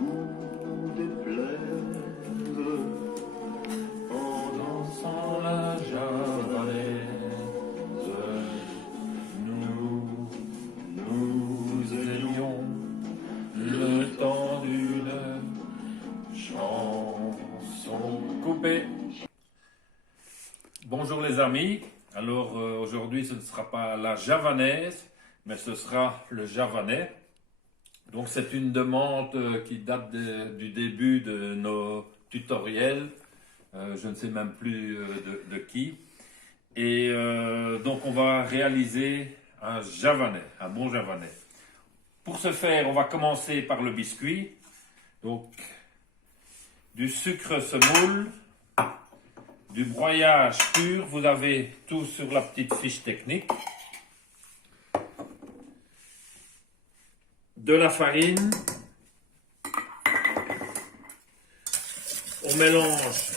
nous déplaise, en dansant la javanaise, nous aimions le temps d'une chanson coupée. Bonjour les amis, alors aujourd'hui ce ne sera pas la javanaise, mais ce sera le javanais. Donc c'est une demande qui date du début de nos tutoriels, je ne sais même plus de qui. Et donc on va réaliser un javanais, un bon javanais. Pour ce faire, on va commencer par le biscuit. Donc du sucre semoule, du broyage pur, vous avez tout sur la petite fiche technique. De la farine. On mélange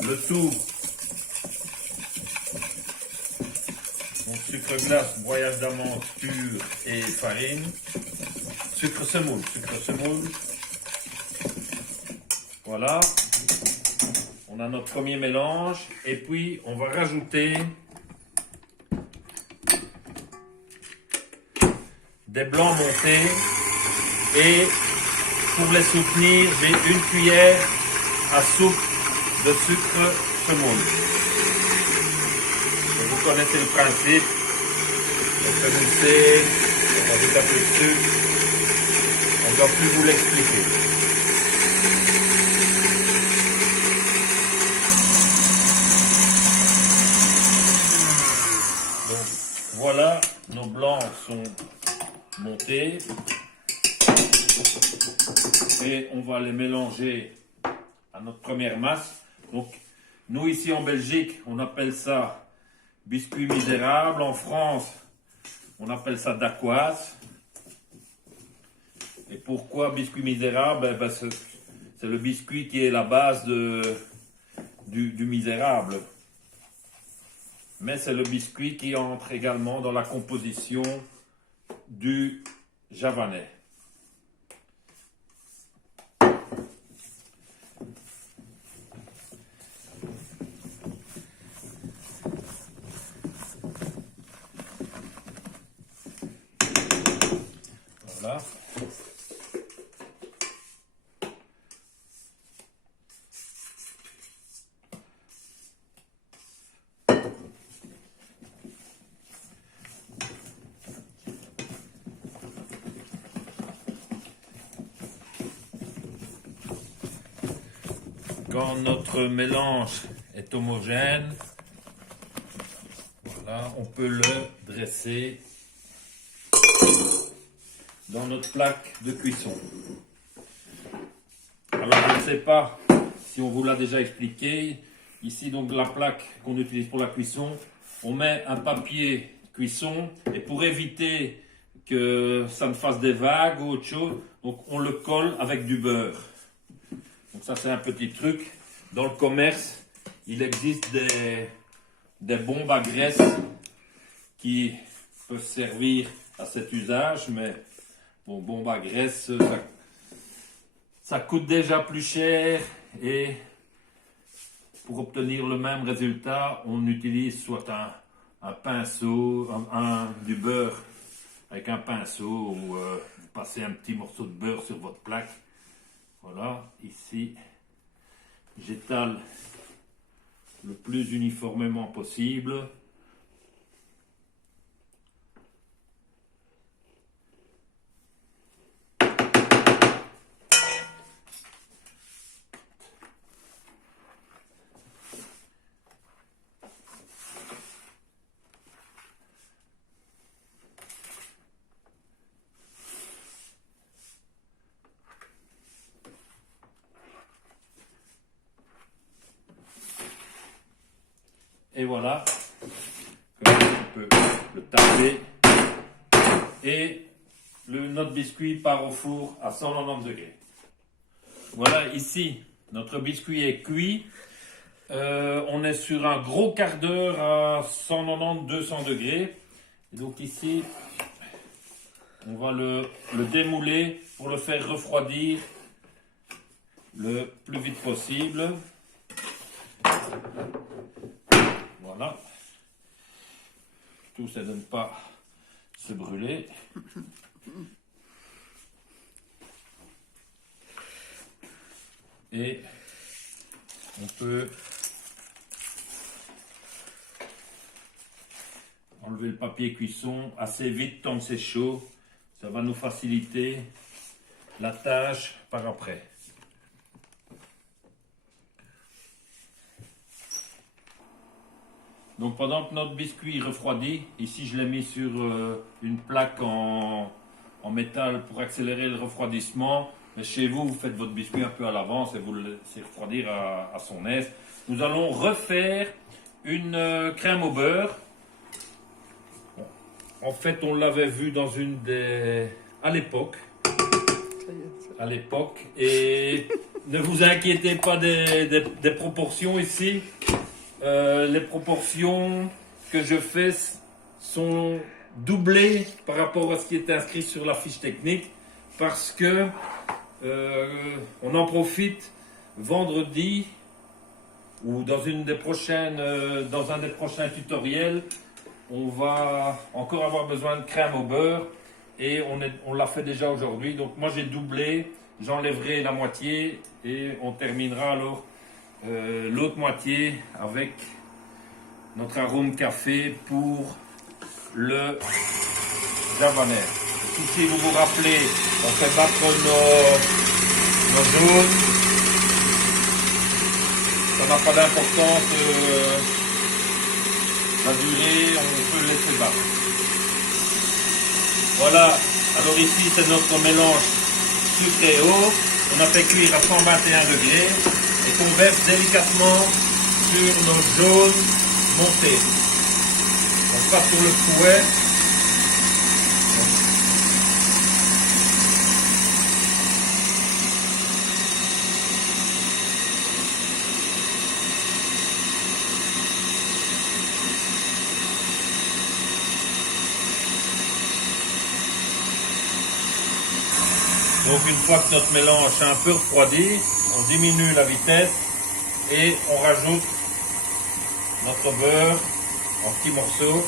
le tout. Donc sucre glace, broyage d'amande pur et farine. Sucre semoule. Voilà. On a notre premier mélange et puis on va rajouter des blancs montés et pour les soutenir, j'ai une cuillère à soupe de sucre semoule. Vous connaissez le principe, on fait mousser, on rajoute un peu de sucre, on ne doit plus vous l'expliquer. Voilà, nos blancs sont montés et on va les mélanger à notre première masse. Donc, nous ici en Belgique, on appelle ça biscuit misérable. En France, on appelle ça dacquoise. Et pourquoi biscuit misérable? C'est le biscuit qui est la base du misérable. Mais c'est le biscuit qui entre également dans la composition du javanais. Voilà. Quand notre mélange est homogène, voilà, on peut le dresser dans notre plaque de cuisson. Alors je ne sais pas si on vous l'a déjà expliqué. Ici donc la plaque qu'on utilise pour la cuisson, on met un papier cuisson et pour éviter que ça ne fasse des vagues ou autre chose, donc on le colle avec du beurre. Donc ça c'est un petit truc. Dans le commerce, il existe des bombes à graisse qui peuvent servir à cet usage, mais bon, bombe à graisse, ça coûte déjà plus cher et pour obtenir le même résultat, on utilise soit un pinceau, du beurre avec un pinceau ou vous passez un petit morceau de beurre sur votre plaque. Voilà, ici, j'étale le plus uniformément possible. Et voilà, comme ça, on peut le taper. Et notre biscuit part au four à 190 degrés. Voilà, ici, notre biscuit est cuit. On est sur un gros quart d'heure à 190-200 degrés. Et donc ici, on va le démouler pour le faire refroidir le plus vite possible. Voilà. Tout ça de ne pas se brûler. Et on peut enlever le papier cuisson assez vite tant que c'est chaud. Ça va nous faciliter la tâche par après. Donc pendant que notre biscuit refroidit, ici je l'ai mis sur une plaque en métal pour accélérer le refroidissement. Mais chez vous, vous faites votre biscuit un peu à l'avance et vous le laissez refroidir à son aise. Nous allons refaire une crème au beurre. Bon. En fait, on l'avait vu dans une des... à l'époque. Et ne vous inquiétez pas des proportions ici. Les proportions que je fais sont doublées par rapport à ce qui est inscrit sur la fiche technique parce que on en profite vendredi ou dans un des prochains tutoriels. On va encore avoir besoin de crème au beurre et on l'a fait déjà aujourd'hui. Donc moi j'ai doublé, j'enlèverai la moitié et on terminera alors l'autre moitié avec notre arôme café pour le javanais. Ici, vous vous rappelez, on fait battre nos jaunes. Ça n'a pas d'importance la durée, on peut le laisser battre. Voilà, alors ici c'est notre mélange sucré haut. On a fait cuire à 121 degrés. Et qu'on verse délicatement sur nos jaunes montés. On passe sur le fouet. Donc une fois que notre mélange est un peu refroidi, on diminue la vitesse et on rajoute notre beurre en petits morceaux.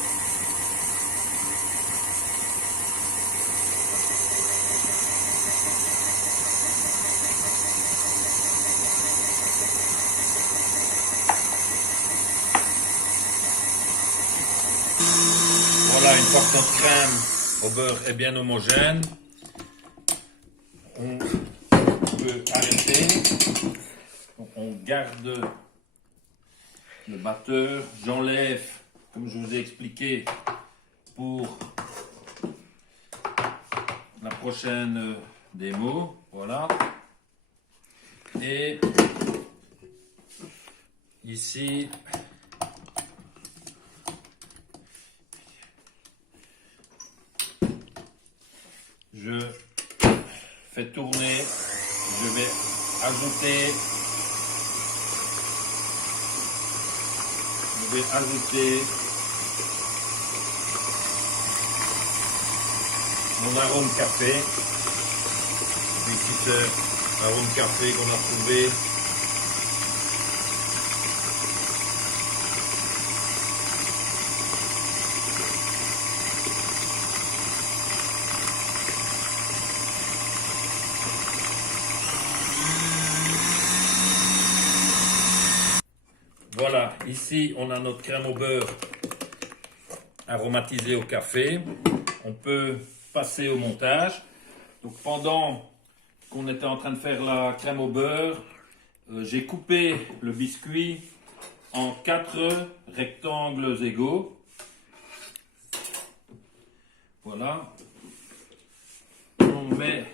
Voilà, une fois que notre crème au beurre est bien homogène, on peut arrêter. Donc on garde le batteur. J'enlève, comme je vous ai expliqué, pour la prochaine démo. Voilà. Et ici, je fais tourner. Je vais ajouter mon arôme café. Ici c'est l'arôme café qu'on a trouvé. Voilà, ici on a notre crème au beurre aromatisée au café. On peut passer au montage. Donc pendant qu'on était en train de faire la crème au beurre, j'ai coupé le biscuit en 4 rectangles égaux. Voilà. On met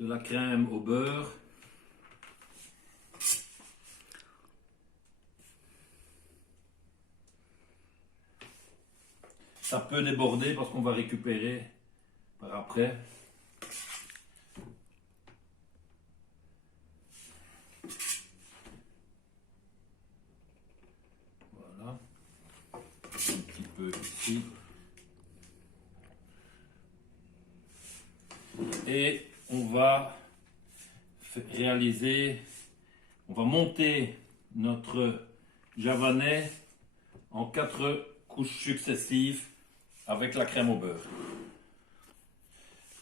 de la crème au beurre. Ça peut déborder parce qu'on va récupérer par après. Voilà. peu ici. Et on va on va monter notre javanais en 4 couches successives avec la crème au beurre.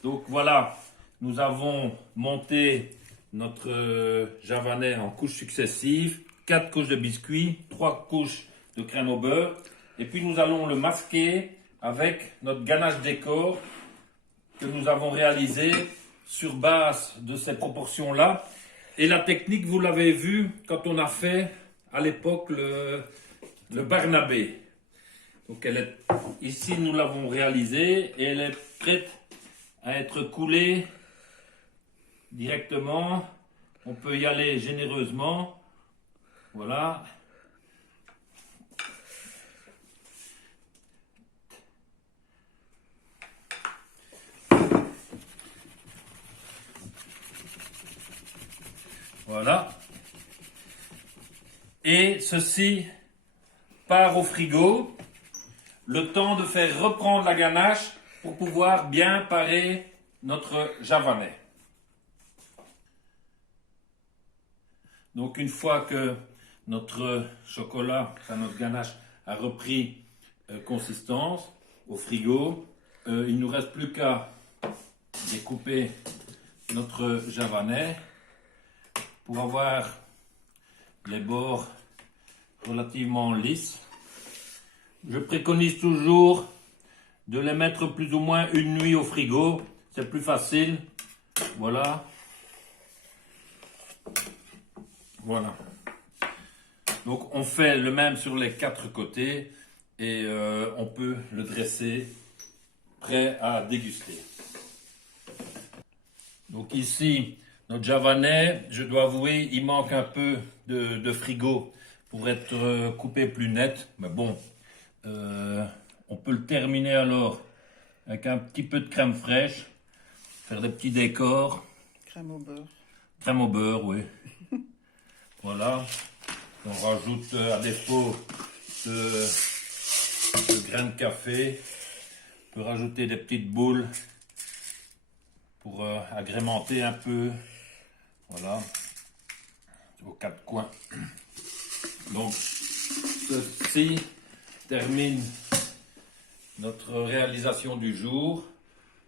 Donc voilà, nous avons monté notre javanais en couches successives, 4 couches de biscuits, 3 couches de crème au beurre, et puis nous allons le masquer avec notre ganache décor que nous avons réalisé sur base de ces proportions-là. Et la technique, vous l'avez vu quand on a fait à l'époque le Barnabé. Donc ici, nous l'avons réalisée et elle est prête à être coulée directement. On peut y aller généreusement. Voilà. Voilà. Et ceci part au frigo, le temps de faire reprendre la ganache pour pouvoir bien parer notre javanais. Donc une fois que notre chocolat, notre ganache a repris consistance au frigo, il ne nous reste plus qu'à découper notre javanais pour avoir les bords relativement lisses. Je préconise toujours de les mettre plus ou moins une nuit au frigo, c'est plus facile. Voilà. Voilà. Donc on fait le même sur les 4 côtés et on peut le dresser prêt à déguster. Donc ici, notre javanais, je dois avouer, il manque un peu de frigo pour être coupé plus net. Mais bon, on peut le terminer alors avec un petit peu de crème fraîche, faire des petits décors. Crème au beurre. Crème au beurre, oui. Voilà. On rajoute à défaut de grains de café. On peut rajouter des petites boules pour agrémenter un peu. Voilà. Aux 4 coins. Donc, ceci termine notre réalisation du jour.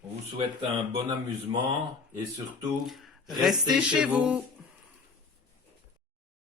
On vous souhaite un bon amusement et surtout, Restez chez vous.